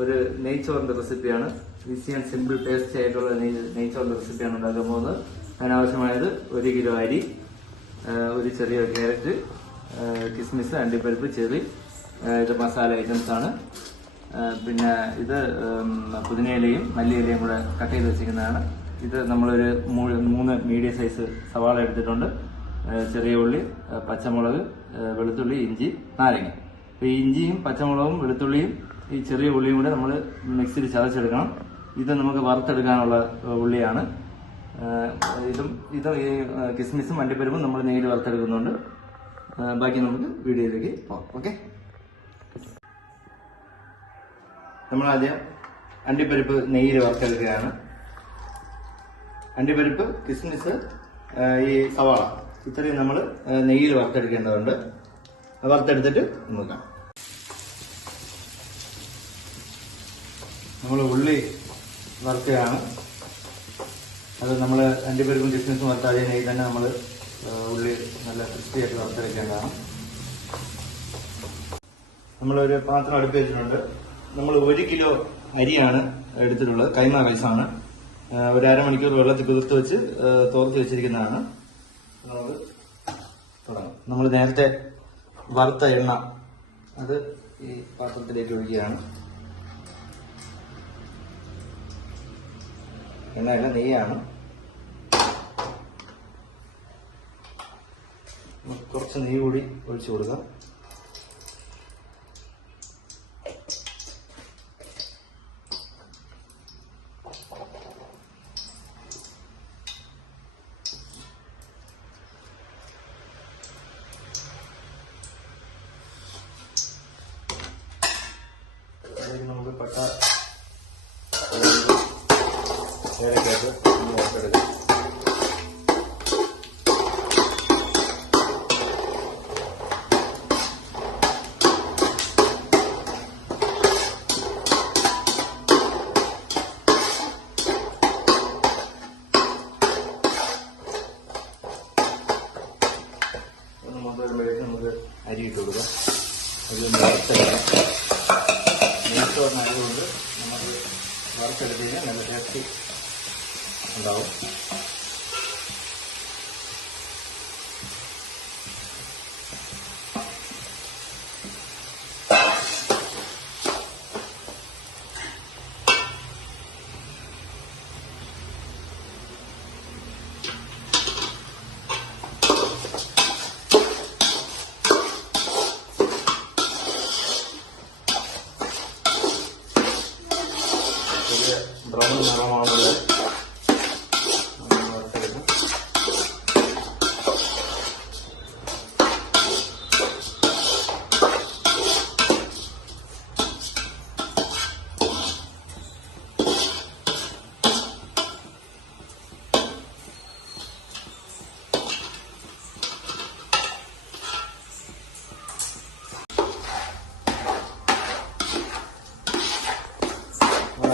ഒരു നെയ്ച്ചോറിന്റെ റെസിപ്പിയാണ്. Easy and simple tasty ആയിട്ടുള്ള നെയ്ച്ചോറിന്റെ റെസിപ്പിയാണ് ഉണ്ടാക്കാൻ പോകുന്നത്. അതിനാവശ്യമായത് 1 കിലോ അരി, ഒരു ചെറിയ ക്യാരറ്റ്, കിസ്മിസ്, അണ്ടിപ്പരിപ്പ്, ചെറി, ഇത് മസാല ഐറ്റംസ് ആണ്. പിന്നെ ഇത് പുതിനയിലയും മല്ലിയിലയും കൂടെ കട്ട് ചെയ്ത് വെച്ചിരിക്കുന്നതാണ്. ഇത് നമ്മളൊരു 3 മീഡിയം സൈസ് സവാള എടുത്തിട്ടുണ്ട്. ചെറിയ ഉള്ളി, പച്ചമുളക്, വെളുത്തുള്ളി, ഇഞ്ചി, നാരങ്ങ. ഈ ഇഞ്ചിയും പച്ചമുളകും വെളുത്തുള്ളിയും ഈ ചെറിയ ഉള്ളിയും കൂടെ നമ്മൾ മിക്സിയിൽ ചതച്ചെടുക്കണം. ഇത് നമുക്ക് വറുത്തെടുക്കാനുള്ള ഉള്ളിയാണ്. ഇതും ഈ കിസ്മിസും അണ്ടിപ്പരിപ്പും നമ്മൾ നെയ്യിൽ വറുത്തെടുക്കുന്നുണ്ട്. ബാക്കി നമുക്ക് വീഡിയോയിലേക്ക് പോകാം. ഓക്കെ, നമ്മളാദ്യം അണ്ടിപ്പരിപ്പ് നെയ്യിൽ വറുത്തെടുക്കുകയാണ്. അണ്ടിപ്പരിപ്പ്, കിസ്മിസ്, ഈ സവാള ഇത്രയും നമ്മൾ നെയ്യിൽ വറുത്തെടുക്കേണ്ടതുണ്ട്. വറുത്തെടുത്തിട്ട് നോക്കാം. നമ്മൾ ഉള്ളി വറുക്കുകയാണ്. അത് നമ്മൾ അണ്ടിപ്പരിപ്പും കിസ്മിസും വറുത്താതെ നെയ്യിൽ തന്നെ നമ്മൾ ഉള്ളി നല്ല ക്രിസ്പിയായിട്ട് വറുത്തെടുക്കേണ്ടതാണ്. നമ്മളൊരു പാത്രം അടുപ്പ് വെച്ചിട്ടുണ്ട്. നമ്മൾ 1 കിലോ അരിയാണ് എടുത്തിട്ടുള്ളത്. കൈമ റൈസാണ്. ഒരു അരമണിക്കൂർ വെള്ളത്തിൽ കുതിർത്ത് വെച്ച് തോർത്ത് വെച്ചിരിക്കുന്നതാണ്. നമുക്ക് തുടങ്ങാം. നമ്മൾ നേരത്തെ വറുത്ത എണ്ണ അത് ഈ പാത്രത്തിലേക്ക് ഒഴിക്കുകയാണ്. എണ്ണയല്ല, നെയ്യാണ്. കുറച്ച് നെയ്യ് കൂടി ഒഴിച്ചു കൊടുക്കാം. നമുക്ക് പട്ട ഏലക്കായിട്ട് വറുത്തെടുക്കാം. ഒന്ന് മൊത്തം വരുമ്പോഴേക്കും നമുക്ക് അരി ഇട്ട് കൊടുക്കാം. അതൊന്ന് വറുത്തെടുക്കാം. നെയ്ച്ചോറിനായതുകൊണ്ട് നമുക്ക് വറുത്തെടുത്ത് കഴിഞ്ഞാൽ നല്ല ടേസ്റ്റ് ഉണ്ടാവും. ബ്രൗൺ നിറമാണുള്ളത്.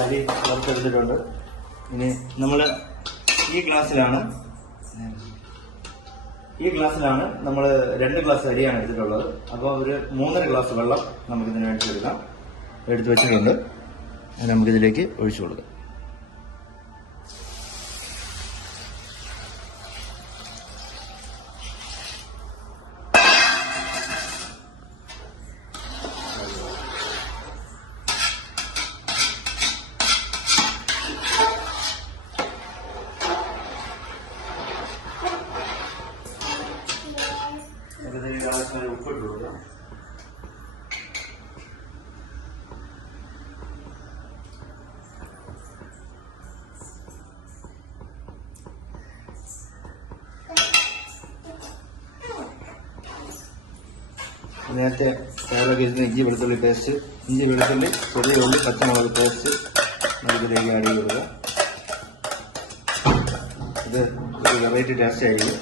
അരി വറുത്തെടുത്തിട്ടുണ്ട്. ഇനി നമ്മൾ ഈ ഗ്ലാസ്സിലാണ് നമ്മൾ 2 ഗ്ലാസ് അരിയാണ് എടുത്തിട്ടുള്ളത്. അപ്പോൾ ഒരു 3.5 ഗ്ലാസ് വെള്ളം നമുക്കിതിന് വേണ്ടി എടുക്കാം. എടുത്ത് വെച്ചിട്ടുണ്ട്. അത് നമുക്കിതിലേക്ക് ഒഴിച്ചു കൊടുക്കാം. ഉപ്പിട്ട് കൊടുക്കാം. നേരത്തെ തയ്യാറാക്കി ഇഞ്ചി വെളുത്തുള്ളി പേസ്റ്റ്, ചെറിയ ഉള്ളി, പച്ചമുളക് പേസ്റ്റ് നമുക്കിതിലേക്ക് ആഡ് ചെയ്ത് കൊടുക്കുക. ഇത് ഒരു വെറൈറ്റി ടേസ്റ്റ് ആയിരിക്കും.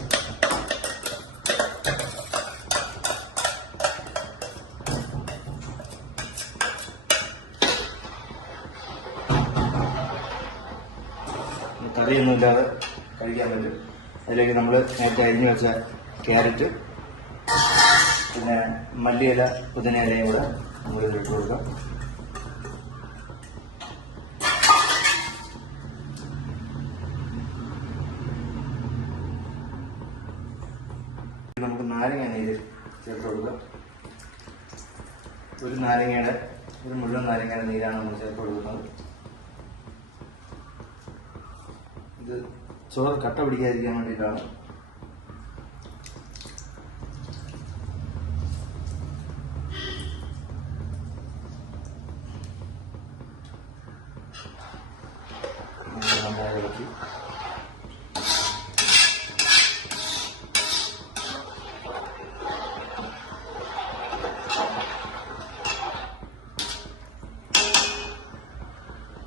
കറിയൊന്നുമില്ലാതെ കഴിക്കാൻ പറ്റും. അതിലേക്ക് നമ്മൾ നേരത്തെ അരിഞ്ഞു വെച്ച ക്യാരറ്റ്, പിന്നെ മല്ലിയില, പുതിനയിലയും കൂടെ നമ്മളിതിലിട്ട് കൊടുക്കാം. നാരങ്ങ നീര് ചേർത്ത് കൊടുക്കുക. ഒരു മുഴുവൻ നാരങ്ങയുടെ നീരാണ് നമ്മൾ ചേർത്ത് കൊടുക്കുന്നത്. ഇത് ചോറ് കട്ട പിടിക്കാതിരിക്കാൻ വേണ്ടിയിട്ടാണ്.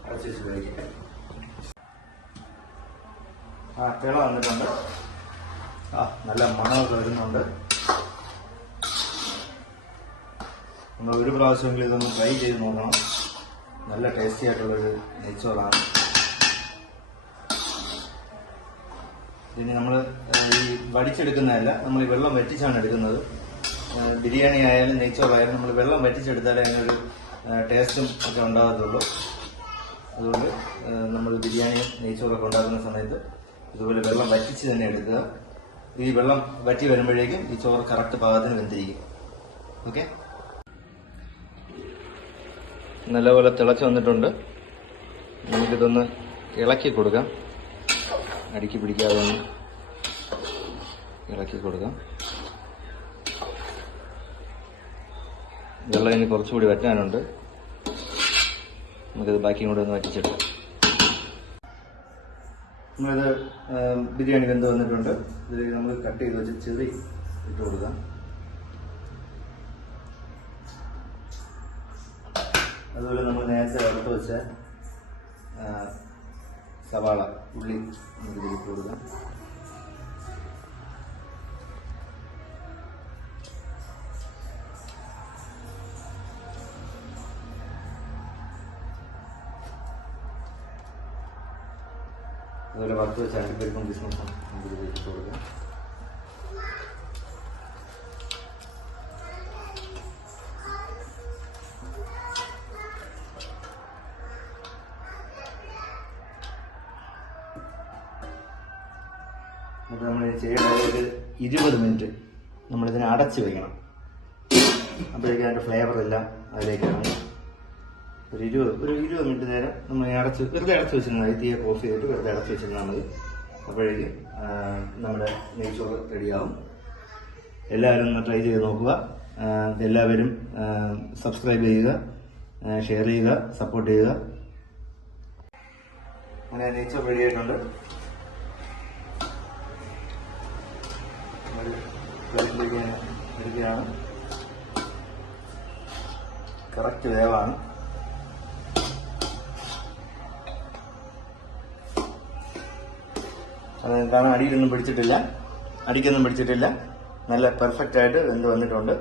ഇളക്കി ഉപയോഗിക്കാം. തിള വന്നിട്ടുണ്ട്. നല്ല മണമൊക്കെ വരുന്നുണ്ട്. നമ്മൾ ഒരു പ്രാവശ്യമെങ്കിലും ഇതൊന്ന് ട്രൈ ചെയ്ത് നോക്കണം. നല്ല ടേസ്റ്റി ആയിട്ടുള്ളൊരു നെയ്ച്ചോറാണ്. ഇനി നമ്മൾ ഈ വടിച്ചെടുക്കുന്നതല്ല, നമ്മൾ ഈ വെള്ളം വറ്റിച്ചാണ് എടുക്കുന്നത്. ബിരിയാണി ആയാലും നെയ്ച്ചോറായാലും നമ്മൾ വെള്ളം വറ്റിച്ചെടുത്താലേ അതിനൊരു ടേസ്റ്റും ഒക്കെ ഉണ്ടാകത്തുള്ളൂ. അതുകൊണ്ട് നമ്മൾ ബിരിയാണിയും നെയ്ച്ചോറൊക്കെ ഉണ്ടാക്കുന്ന സമയത്ത് ഇതുപോലെ വെള്ളം വറ്റിച്ച് തന്നെ എടുക്കുക. ഈ വെള്ളം വറ്റി വരുമ്പോഴേക്കും ഈ ചോറ് കറക്റ്റ് പാകത്തിന് വെന്തിരിക്കും. ഓക്കെ, നല്ലപോലെ തിളച്ച് വന്നിട്ടുണ്ട്. നമുക്കിതൊന്ന് ഇളക്കി കൊടുക്കാം. അടുക്കി പിടിക്കാതെ ഒന്ന് ഇളക്കി കൊടുക്കാം. വെള്ളം ഇനി കുറച്ചുകൂടി വറ്റാനുണ്ട്. നമുക്കിത് ബാക്കിയും കൂടെ ഒന്ന് വറ്റിച്ചെടുക്കാം. നമ്മളിത് ബിരിയാണി വെന്ത് വന്നിട്ടുണ്ട്. ഇതിലേക്ക് നമ്മൾ കട്ട് ചെയ്ത് വെച്ച് ചെറി ഇട്ട് കൊടുക്കാം. അതുപോലെ നമ്മൾ നേരത്തെ വറുത്ത് വെച്ച സവാള ഉള്ളി നമുക്ക് ഇട്ട് കൊടുക്കാം. അതുപോലെ വറുത്ത് വെച്ച അണ്ടിപ്പരിപ്പും കിസ്മിസും നമുക്ക് ഇട്ട് കൊടുക്കാം. അപ്പോൾ നമ്മൾ ചെയ്യേണ്ടത് ഒരു 20 മിനിറ്റ് നമ്മളിതിനെ അടച്ച് വയ്ക്കണം. അപ്പോഴേക്കും അതിൻ്റെ ഫ്ലേവർ എല്ലാം അതിലേക്ക് ഇറങ്ങും. ഒരു 20 മിനിറ്റ് നേരം നമ്മൾ വെറുതെ അടച്ച് വെച്ചിരുന്നാൽ മതി. തീയെ ഓഫ് ചെയ്തിട്ട് വെറുതെ അടച്ച് വെച്ചിരുന്നാൽ മതി. അപ്പോഴേക്കും നമ്മുടെ നെയ്ച്ചോറ് റെഡിയാവും. എല്ലാവരും ഒന്ന് ട്രൈ ചെയ്ത് നോക്കുക. എല്ലാവരും സബ്സ്ക്രൈബ് ചെയ്യുക, ഷെയർ ചെയ്യുക, സപ്പോർട്ട് ചെയ്യുക. അങ്ങനെ നെയ്ച്ചോറ് റെഡി ആയിട്ടുണ്ട്. പ്ലേറ്റിലേക്ക് എടുക്കുകയാണ്. കറക്റ്റ് വേവാണ്. കാരണം അടിക്കൊന്നും പിടിച്ചിട്ടില്ല. നല്ല പെർഫെക്റ്റ് ആയിട്ട് വെന്ത് വന്നിട്ടുണ്ട്.